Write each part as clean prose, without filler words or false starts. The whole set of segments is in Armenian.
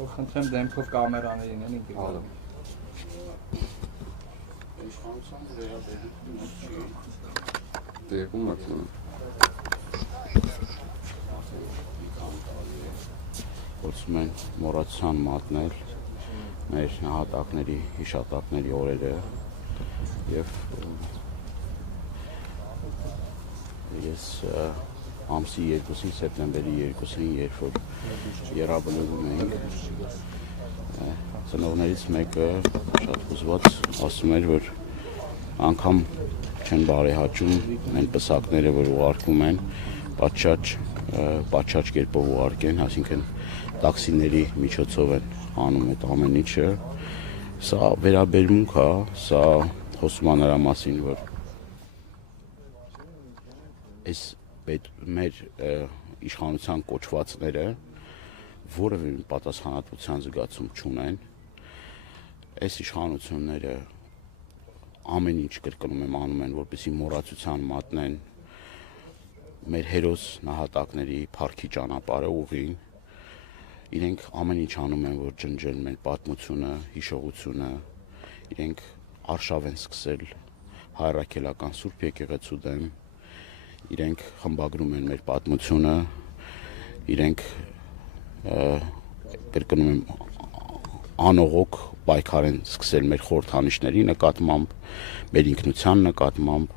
Խնդրեմ դեմքով կամերաներին են ինքնին։ Տեղում ակցիոն։ Ոսում են մոռացան մատնել մեր նահատակների, հիշատակների օրերը և ես ամսի 2-ին, սեպտեմբերի 2-ին, երբ որ եռաբլվում էինք, ծնողներից մեկը շատ հուզված ասում էր, որ անգամ չեն բարեհաճում այն պսակները, որ ուղարկում են, պատշաճ կերպով ուղարկեն, այսինքն տաքսիների միջոցով են անում այդ ամեն ինչը, սա վերաբերմունք է, սա խոսում է նրա մասին, որ այս մեր իշխանության կոչվածները որևէ պատասխանատվության զգացում չունեն, այս իշխանությունները ամեն ինչ կրկնում եմ անում են, որպեսզի մոռացության մատնեն մեր հերոս նահատակների փառքի ճանապարհը ուղին, իրենք ամեն ինչ անում են, որ ջնջեն մեր պատմությունը, հիշողությունը, իրենք արշավ են սկսել հայրաքելական Սուրբ եկեղեցու դեմ, իրենք խմբագրում են մեր պատմությունը, իրենք կրկնում եմ անողոք պայքար են սկսել մեր խորհրդանիշների նկատմամբ, մեր ինքնության նկատմամբ,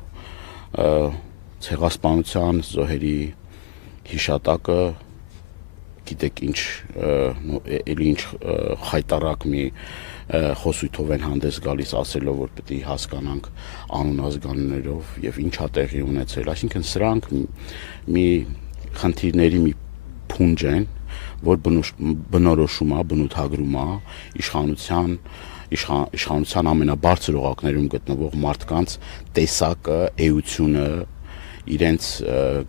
ցեղասպանության զոհերի հիշատակը, գիտեք ինչ խայտառակ մի խոսույթով են հանդես գալիս ասելով, որ պետք է հասկանանք անուն ազգանուններով եւ ինչա տեղի ունեցել, այսինքն սրանք մի խնդիրների մի փունջ են, որ բնորոշում է, բնութագրում է իշխանության ամենաբարձր օղակներում գտնվող մարդկանց տեսակը, էությունը, իրենց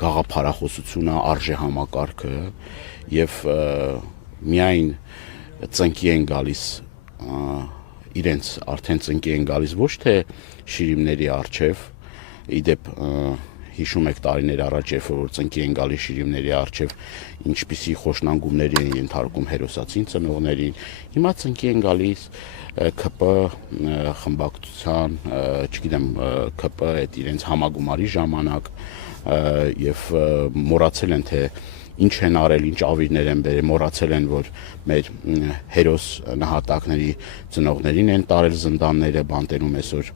գաղափարախոսությունը, արժեհամակարգը եւ միայն ծնկի են գալիս իրենց արդեն ծնկի են գալիս ոչ թե շիրիմների առջև, իդեպ հիշում եք տարիներ առաջ, երբ որ ծնկի են գալիս շիրիմների առջև, ինչպիսի խոշնանգումների են ենթարկում հերոսացին ծնողներին, հիմա ծնկի են գալիս ՔՊ խմբակցության, չգիտեմ, ՔՊ այդ իրենց համագումարի ժամանակ եւ մոռացել են թե ինչ են արել, ինչ ավիրներ են բերել, մոռացել են, որ մեր հերոս նահատակների ծնողներին են տարել զնդանները, բանտերում այսօր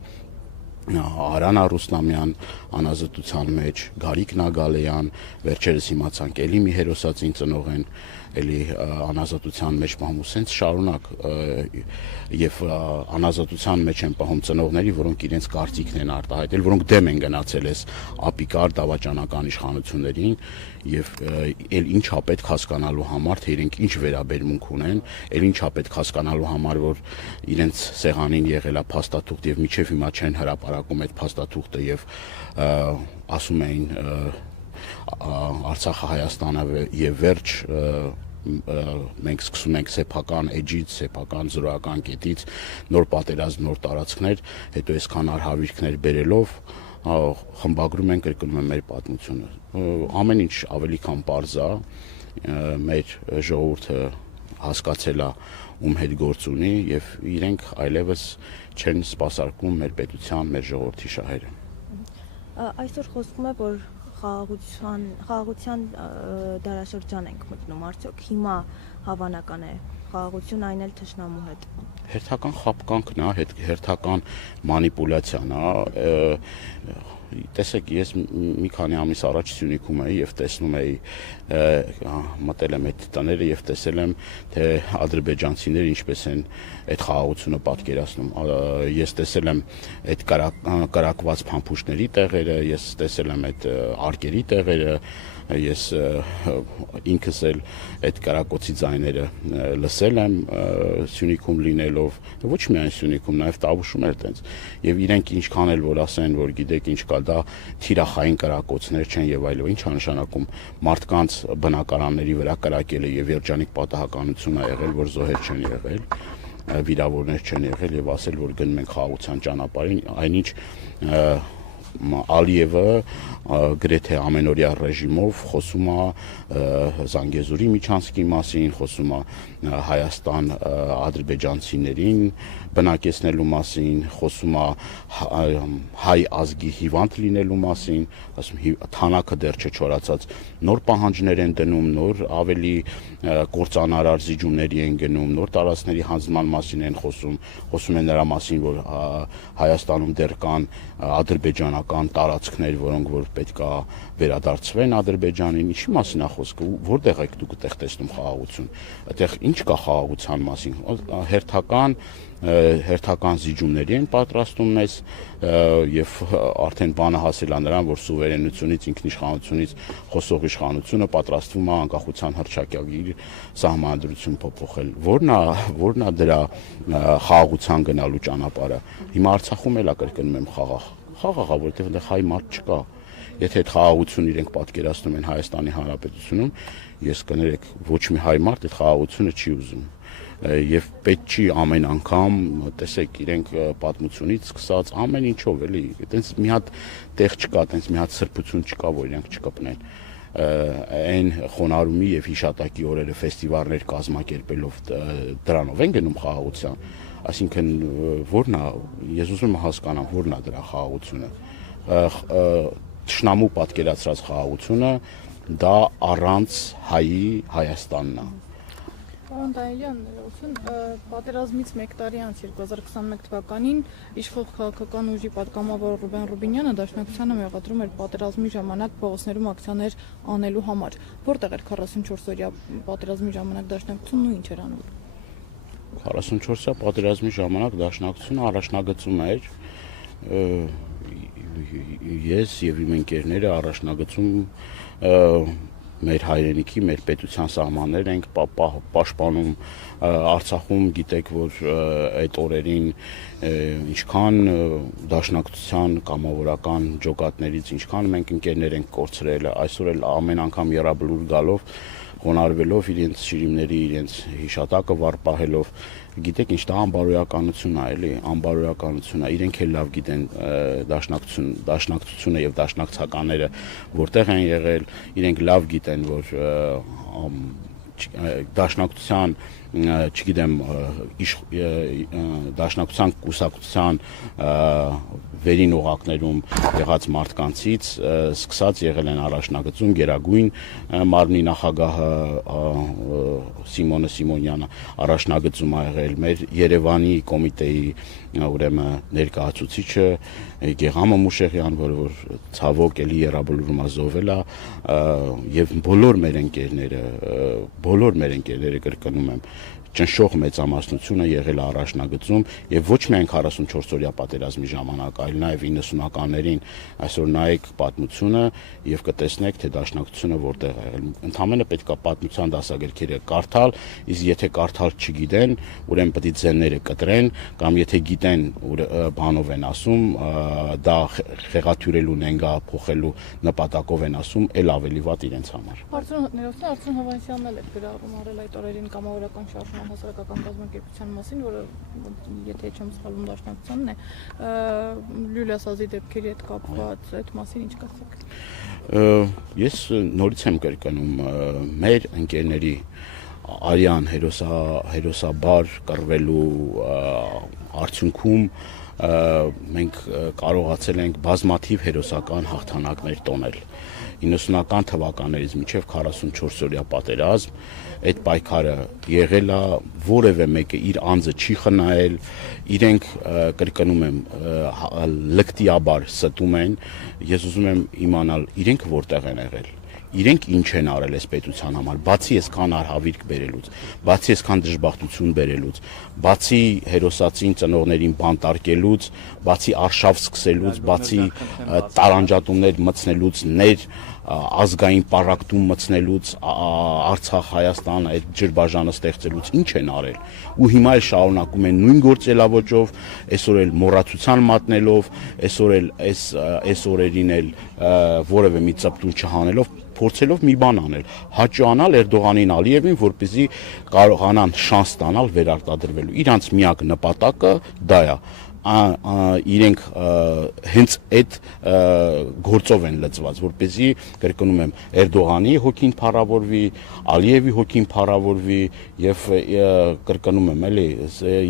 Արան Արուսլամյան անազատության մեջ, Գարիկ Նագալեյան, վերջերս իմացանք էլի մի հերոսացին ծնող են, էլի անազատության մեջ պահում, սենց շարունակ եւ անազատության մեջ են պահում ծնողների, որոնք իրենց կարծիքն են արտահայտել, որոնք դեմ են գնացել այս ապիկար դավաճանական իշխանություններին եւ էլ ինչա պետք հասկանալու համար, թե իրենք ինչ վերաբերմունք ունեն, էլ ինչա պետք հասկանալու համար, որ իրենց սեղանին եղել է փաստաթուղթ եւ միջև հիմա չեն հրապարակում այդ փաստաթուղթը եւ ասում էին Արցախը Հայաստանը եւ վերջ մենք սկսում ենք սեփական էջից, սեփական զրոյական կետից նոր պատերազմ, նոր տարածքներ, հետո այսքան արհավիրքներ բերելով խմբագրում են, կրկնում են մեր պատմությունը։ Ամեն ինչ ավելի քան պարզ է, մեր ժողովուրդը հասկացել է ում հետ գործ ունի եւ իրենք այլևս չեն սպասարկում մեր պետության, մեր ժողովրդի շահերը։ Այսօր խոսվում է, որ խաղաղության դարաշրջան ենք մտնում, արդյոք հիմա հավանական է խաղաղություն այն էլ թշնամու հետ։ Հերթական խաբկանքն է, հերթական մանիպուլյացիան է, տեսեք, ես մի քանի ամիս առաջ Սյունիքում էի եւ տեսնում էի, մտել եմ այդ տները եւ տեսել եմ, թե ադրբեջանցիները ինչպես են այդ խաղաղությունը պատկերացնում։ Ես տեսել եմ այդ կարակված փամփուշտների տեղերը, ես տեսել եմ այդ արկերի տեղերը, ես ինքս էլ այդ կարակոցի ձայները լսել եմ Սյունիքում լինելով, ոչ միայն Սյունիքում, նաև Տավուշում էլ տենց, եւ իրենք ինչքան էլ որ ասեն, որ գիտեք ինչ կա, դա թիրախային կարակոցներ չեն եւ այլն, ինչ է նշանակում մարդկանց բնակարանների վրա կրակելը եւ երջանիկ պատահականություն է եղել, որ զոհեր չեն եղել, վիրավորներ չեն եղել եւ ասել, որ գնում ենք խաղաղության ճանապարհին, այնինչ Ալիևը գրեթե ամենօրյա ռեժիմով խոսում է Զանգեզուրի միջանցքի մասին, խոսում է Հայաստան ադրբեջանցիներին բնակեցնելու մասին, խոսում է հայ ազգի հիվանդ լինելու մասին, ասում թանակը դեռ չչորացած նոր պահանջներ են դնում, նոր ավելի կործանարար զիջումների են գնում, նոր տարածքների հանձնման մասին են խոսում են նրա մասին, որ Հայաստանում դեռ կան ադրբեջանական տարածքներ, որոնք որ պետք է վերադարձվեն Ադրբեջանին, ինչի մասին է խոսքը, որտեղ եք դուք այդտեղ տեսնում խաղաղություն, այդտեղ ինչ կա խաղաղության մասին, հերթական զիջումների են պատրաստում մեզ եւ արդեն բանը հասել է նրան, որ սուվերենությունից, ինքնիշխանությունից խոսող իշխանությունը պատրաստվում է անկախության հռչակագիր սահմանադրություն փոփոխել, որն է դրա խաղաղության գնալու ճանապարհը։ Հիմա Արցախում էլ կրկնում եմ խաղաղ, որտեղ այնտեղ հայ մարդ չկա։ Եթե այդ խաղաղությունը իրենք պատկերացնում են Հայաստանի Հանրապետությունում, ես կներեք, ոչ մի հայ մարդ այդ խաղաղությունը չի ուզում։ Եվ պետք չի ամեն անգամ, տեսեք, իրենք պատմությունից սկսած ամեն ինչով էլի, այտենց մի հատ տեղ չկա, այտենց մի հատ սրբություն չկա, որ իրենք չկպնեն։ Այն խոնարհումի եւ հիշատակի օրերը ֆեստիվալներ կազմակերպելով դրանով են գնում խաղաղության, այսինքն որն է, ես ուզում եմ հասկանամ, որն է դրա խաղաղությունը։ Թշնամու պատկերացրած խաղաղությունը դա առանց հայի Հայաստանն է։ Պարոն Դանիելյան, պատերազմից 1 տարի անց 2021 թվականին իշխող քաղաքական ուժի պատգամավոր Ռուբեն Ռուբինյանը Դաշնակցությանը մեղադրում էր պատերազմի ժամանակ փողոցներում ակցիաներ անելու համար։ Որտեղ էր 44-օրյա պատերազմի ժամանակ Դաշնակցությունն ու ինչ էր անում։ 44-օրյա պատերազմի ժամանակ Դաշնակցությունը առաջնագծում էր ես եւ իմ ընկերները առաջնագծում մեր հայրենիքի, մեր պետության սահմաններ ենք պաշտպանում Արցախում, գիտեք, որ այդ օրերին ինչքան դաշնակցության կամավորական ջոկատներից ինչքան մենք ընկերներ ենք կորցրել, այսօր էլ ամեն անգամ եռաբլուր գալով խոնարհվելով իրենց շիրիմների, իրենց հիշատակը վառ պահելով, գիտեք ինչ, դա անբարոյականություն է, էլի, անբարոյականություն է, իրենք էլ լավ գիտեն դաշնակցությունը եւ դաշնակցականները որտեղ են եղել, իրենք լավ գիտեն, որ դաշնակցության, չգիտեմ, դաշնակցության կուսակցության վերին օղակներում եղած մարդկանցից սկսած եղել են առաջնագծում Գերագույն մարմնի նախագահը Սիմոնը Սիմոնյանը առաջնագծում ա եղել մեր Երևանի կոմիտեի ուրեմն ներկայացուցիչը Գեգամը Մուշեղյան, որ ցավոք էլի երաբլուրում ազովել է եւ բոլոր մեր ընկերները կրկնում եմ ճնշող մեծամասնությունը եղել է առաջնագծում եւ ոչ միայն 44-օրյա պատերազմի ժամանակ, այլ նաեւ 90-ականներին այսօր նայեք պատմությունը եւ կտեսնեք, թե դաշնակցությունը որտեղ է եղել։ Ընդհանրապես պետք է պատմության դասագրքերը կարդալ, իսկ եթե կարդալ չգիտեն, ուրեմն պետք է ձենները կտրեն, կամ եթե գիտեն, բանով են ասում, դա խեղաթյուրելու նենգա փոխելու նպատակով են ասում, ել ավելի վատ իրենց համար։ Արծրուն Հովանեսյանն էլ էր գրառում արել այդ օրերին կամավորական շարժման հասարակական կազմակերպության մասին, որը եթե չեմ սխալվում դաշնակցությունն է, Լյուլիա Սազի դեպքերի հետ կապված այդ մասին ինչ կասեք։ Ես նորից եմ կրկնում մեր ընկերների արյան հերոսաբար կռվելու արդյունքում մենք կարողացել ենք բազմաթիվ հերոսական հաղթանակներ տոնել 90-ական թվականներից մինչև 44-օրյա պատերազմ այդ պայքարը եղել է, որևէ մեկը իր անձը չի խնայել, իրենք կրկնում եմ լկտիաբար ստում են, ես ուզում եմ իմանալ իրենք որտեղ են եղել, իրենք ինչ են արել այս պետության համար, բացի այսքան արհավիրք բերելուց, բացի այսքան դժբախտություն բերելուց, բացի հերոսացին ծնողներին բանտարկելուց, բացի արշավ սկսելուց, բացի տարանջատումներ մտցնելուց, ազգային պարակտում մտցնելուց, Արցախ, Հայաստան այդ ջրբաժանը ստեղծելուց ինչ են արել։ Ու հիմա էլ շարունակում են նույն գործելավոճով, այսօր էլ մոռացության մատնելով, այսօր էլ այս օրերին էլ որևէ մի ծպտուն չհանելով փորձելով մի բան անել, հաճանալ Էրդողանին, Ալիևին, որպեսզի կարողանան շանս ստանալ վերարտադրվելու։ Իրանց միակ նպատակը դա է։ իրենք հենց այդ գործով են լծված, որպեսզի կրկնում եմ Էրդողանի հոգին փառավորվի, Ալիևի հոգին փառավորվի եւ կրկնում եմ էլի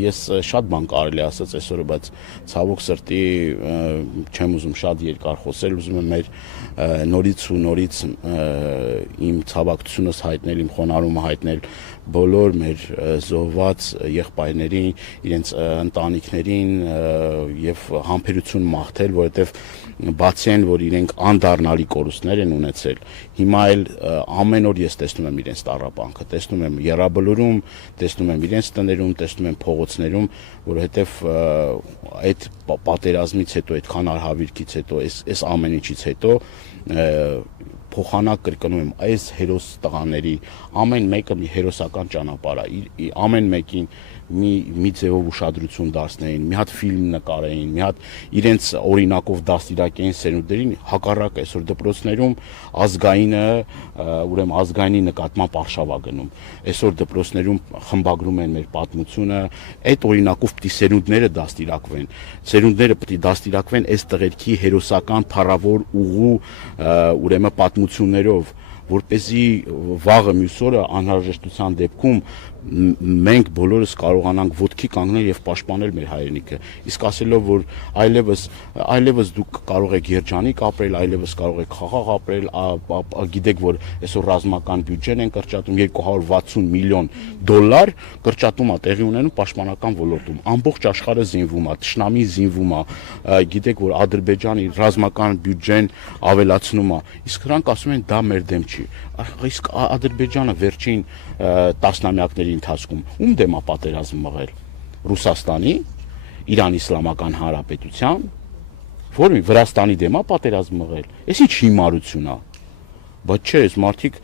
ես շատ բան կարելի ասած այսօր, բայց ցավոք սրտի չեմ ուզում շատ երկար խոսել, ուզում եմ մեր նորից իմ ցավակցությունս հայտնել, իմ խոնարհումը հայտնել բոլոր մեր զոհված եղբայրներին, իրենց ընտանիքներին եւ համբերություն մաղթել, որովհետեւ բացի այն, որ իրենք անդառնալի կորուստներ են ունեցել, հիմա էլ ամեն օր ես տեսնում եմ իրենց տառապանքը, տեսնում եմ Եռաբլուրում, տեսնում եմ իրենց տներում, տեսնում եմ փողոցներում, որովհետեւ այդ պատերազմից հետո, այդքան արհավիրքից հետո, այս ամեն ինչից հետո փոխանակ կրկնում եմ այս հերոս տղաների ամեն մեկը մի հերոսական ճանապարհ է ամեն մեկին մի ձևով ուշադրություն դարձնեին, մի հատ ֆիլմ նկարեին, մի հատ իրենց օրինակով դաստիարակային սերունդերին, հակառակ այսօր դպրոցներում ազգայինը, ուրեմն ազգայինի նկատմամբ արշավ է գնում։ Այսօր դպրոցներում խմբագրում են մեր պատմությունը, այդ օրինակով պիտի սերունդները դաստիարակվեն։ Սերունդները պիտի դաստիարակվեն այս տղերքի հերոսական փառավոր ուղու, ուրեմն պատմություններով, որպեսզի վաղը մյուս օրը անհրաժեշտության դեպքում մենք բոլորս կարողանանք ոտքի կանգնել եւ պաշտպանել մեր հայրենիքը։ Իսկ ասելով, որ այլևս դուք կարող եք երջանիկ ապրել, այլևս կարող եք խաղաղ ապրել, գիտեք, որ այսօր ռազմական բյուջեն են կրճատում $260 միլիոն կրճատում է տեղի ունենում պաշտպանական ոլորտում։ Ամբողջ աշխարհը զինվում է, թշնամին զինվում է, գիտեք, որ Ադրբեջանի ռազմական բյուջեն ավելացնում է։ Իսկ նրանք ասում են դա մեր դեմ չի։ Իսկ Ադրբեջանը վերջին տասնամյակների ընթացքում ում դեմ է պատերազմ մղել Ռուսաստանի, Իրանի Իսլամական Հանրապետության, որի Վրաստանի դեմ է պատերազմ մղել։ Էս ինչ հիմարություն է։ Բայց չէ, այս մարդիկ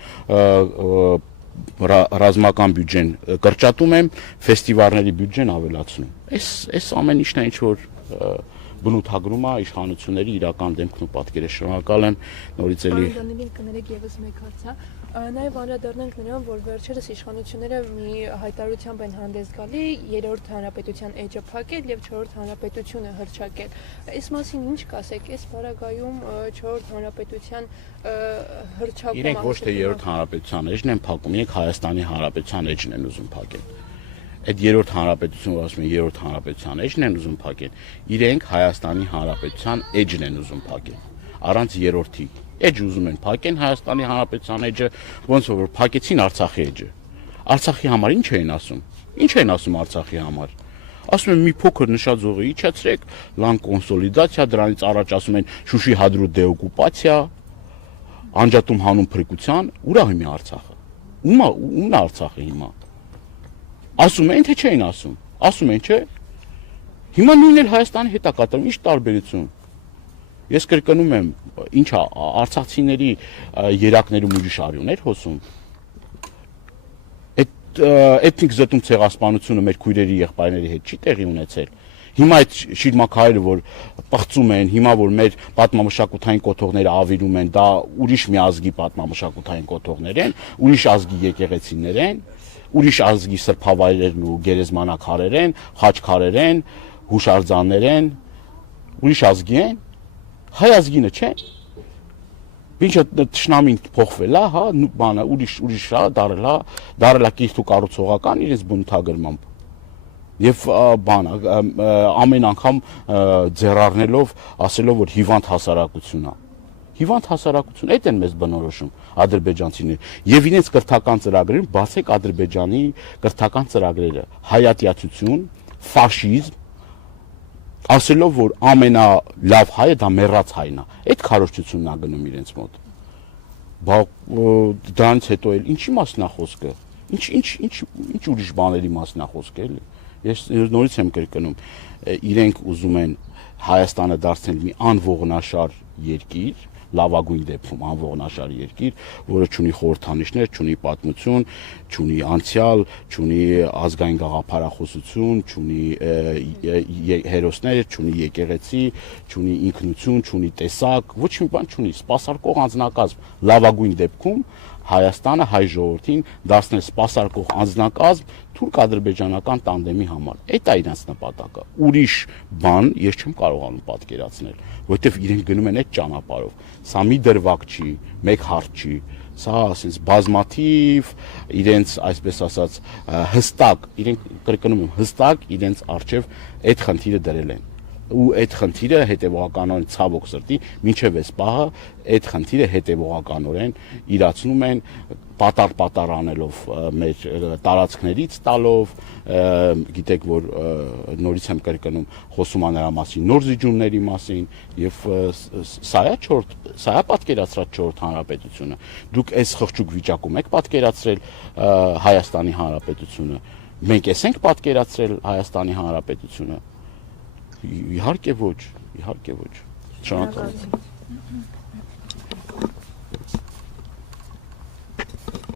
ռազմական բյուջեն կրճատում են, ֆեստիվալների բյուջեն ավելացնում։ Այս ամեն ինչն է ինչ որ բնութագրում է իշխանությունների իրական դեմքն ու պատկերը։ Շնորհակալ եմ նորից էլի Անդրանին կներեք եւս մեկ հարց, նաև անդրադառնանք նրան, որ վերջերս իշխանությունները մի հայտարարությամբ են հանդես գալի 3-րդ հանրապետության էջը փակել եւ 4-րդ հանրապետությունը հռչակել։ Այս մասին ինչ կասեք, այս բարագայում 4-րդ հանրապետության հռչակումը իրենք ոչ թե 3-րդ հանրապետության էջն են փակում, իրենք Հայաստանի հանրապետության էջն են ուզում փակել։ Այդ 3-րդ հանրապետությունը, ասում են 3-րդ հանրապետության էջն են ուզում փակել։ Իրենք Հայաստանի հանրապետության էջն են ուզում փակել։ Առանց 3-րդի էջ ուզում են փակեն Հայաստանի հանրապետության էջը, ոնց որ փակեցին Արցախի էջը։ Արցախի համար ինչ էին ասում։ Ինչ են ասում Արցախի համար։ Ասում են մի փոքր նշաձողը իջացրեք, լան կոնսոլիդացիա, դրանից առաջ ասում են Շուշի հադրուտ դեօկուպացիա, անջատում հանուն փրկության, ուր է հիմա Արցախը։ Ումն է Արցախը հիմա։ Ասում են, թե չէին ասում։ Ասում են, չէ։ Հիմա նույնն էլ Հայաստանի հետ է կատարվում, ինչ տարբերություն։ Ես կրկնում եմ, ինչա արցախցիների երակներում ուրիշ արյուններ հոսում։ Այդ էթնիկ զտում ցեղասպանությունը մեր քույրերի եղբայրների հետ չի տեղի ունեցել։ Հիմա այդ շիրմաքարերը, որ պղծում են, հիմա որ մեր պատմամշակութային կոթողները ավիրում են, դա ուրիշ մի ազգի պատմամշակութային կոթողներ են, ուրիշ ազգի եկեղեցիներ են, ուրիշ ազգի սրբավայրերն ու գերեզմանակարեր են, խաչքարեր են, հուշարձաններ են, ուրիշ ազգի են, հայ ազգինը չէ։ Ինչը տշնամին փոխվել է, հա, բանը ուրիշ հա, դարել է կիրթ ու կառուցողական իրենց բնութագրմամբ։ Եվ բանը ամեն անգամ ձեռառնելով, ասելով, որ հիվանդ հասարակություն է։ Հիվանդ հասարակություն, այդ են մեզ բնորոշում ադրբեջանցիները։ Եվ իրենց կրթական ծրագրերում բացեք Ադրբեջանի կրթական ծրագրերը, հայատյացություն, ֆաշիզմ, ասելով, որ ամենալավ հայը դա մեռած հայն է։ Այդ քարոզչությունն է գնում իրենց մոտ։ Դրանից հետո էլ ինչի մասն է խոսքը։ Ինչ ուրիշ բաների մասն է խոսքը, էլի։ Ես նորից եմ կրկնում, իրենք ուզում են Հայաստանը դարձնել մի անողնաշար երկիր, լավագույն դեպքում անողնաշար երկիր, որը չունի խորհրդանիշներ, չունի պատմություն, չունի անցյալ, չունի ազգային գաղափարախոսություն, չունի հերոսներ, չունի եկեղեցի, չունի ինքնություն, չունի տեսակ, ոչ մի բան չունի, սպասարկող անձնակազմ, լավագույն դեպքում Հայաստանը հայ ժողովրդին դարձնել սպասարկող անձնակազմ թուրք-ադրբեջանական տանդեմի համար։ Այդ է իրենց նպատակը։ Ուրիշ բան ես չեմ կարողանում պատկերացնել, որովհետև իրենք գնում են այդ ճանապարհով։ Սա մի դրվագ չի, մեկ հարց չի, սա ասես բազմաթիվ իրենց, այսպես ասած, հստակ, իրենք կրկնում եմ, հստակ իրենց արժև այդ խնդիրը դրել են։ Ու այդ խնդիրը հետևողականորեն ցավոք սրտի մինչև այս պահը այդ խնդիրը հետևողականորեն իրացնում են պատար անելով մեր տարածքներից տալով, գիտեք որ նորից եմ կրկնում խոսում նրա մասին նոր զիջումների մասին եւ սա է պատկերացրած 4-րդ հանրապետությունը։ Դուք այս խղճուկ վիճակում եք պատկերացրել Հայաստանի Հանրապետությունը։ Մենք ես ենք պատկերացրել Հայաստանի Հանրապետությունը։ Իհարկե ոչ, իհարկե ոչ։ Շնորհակալ եմ։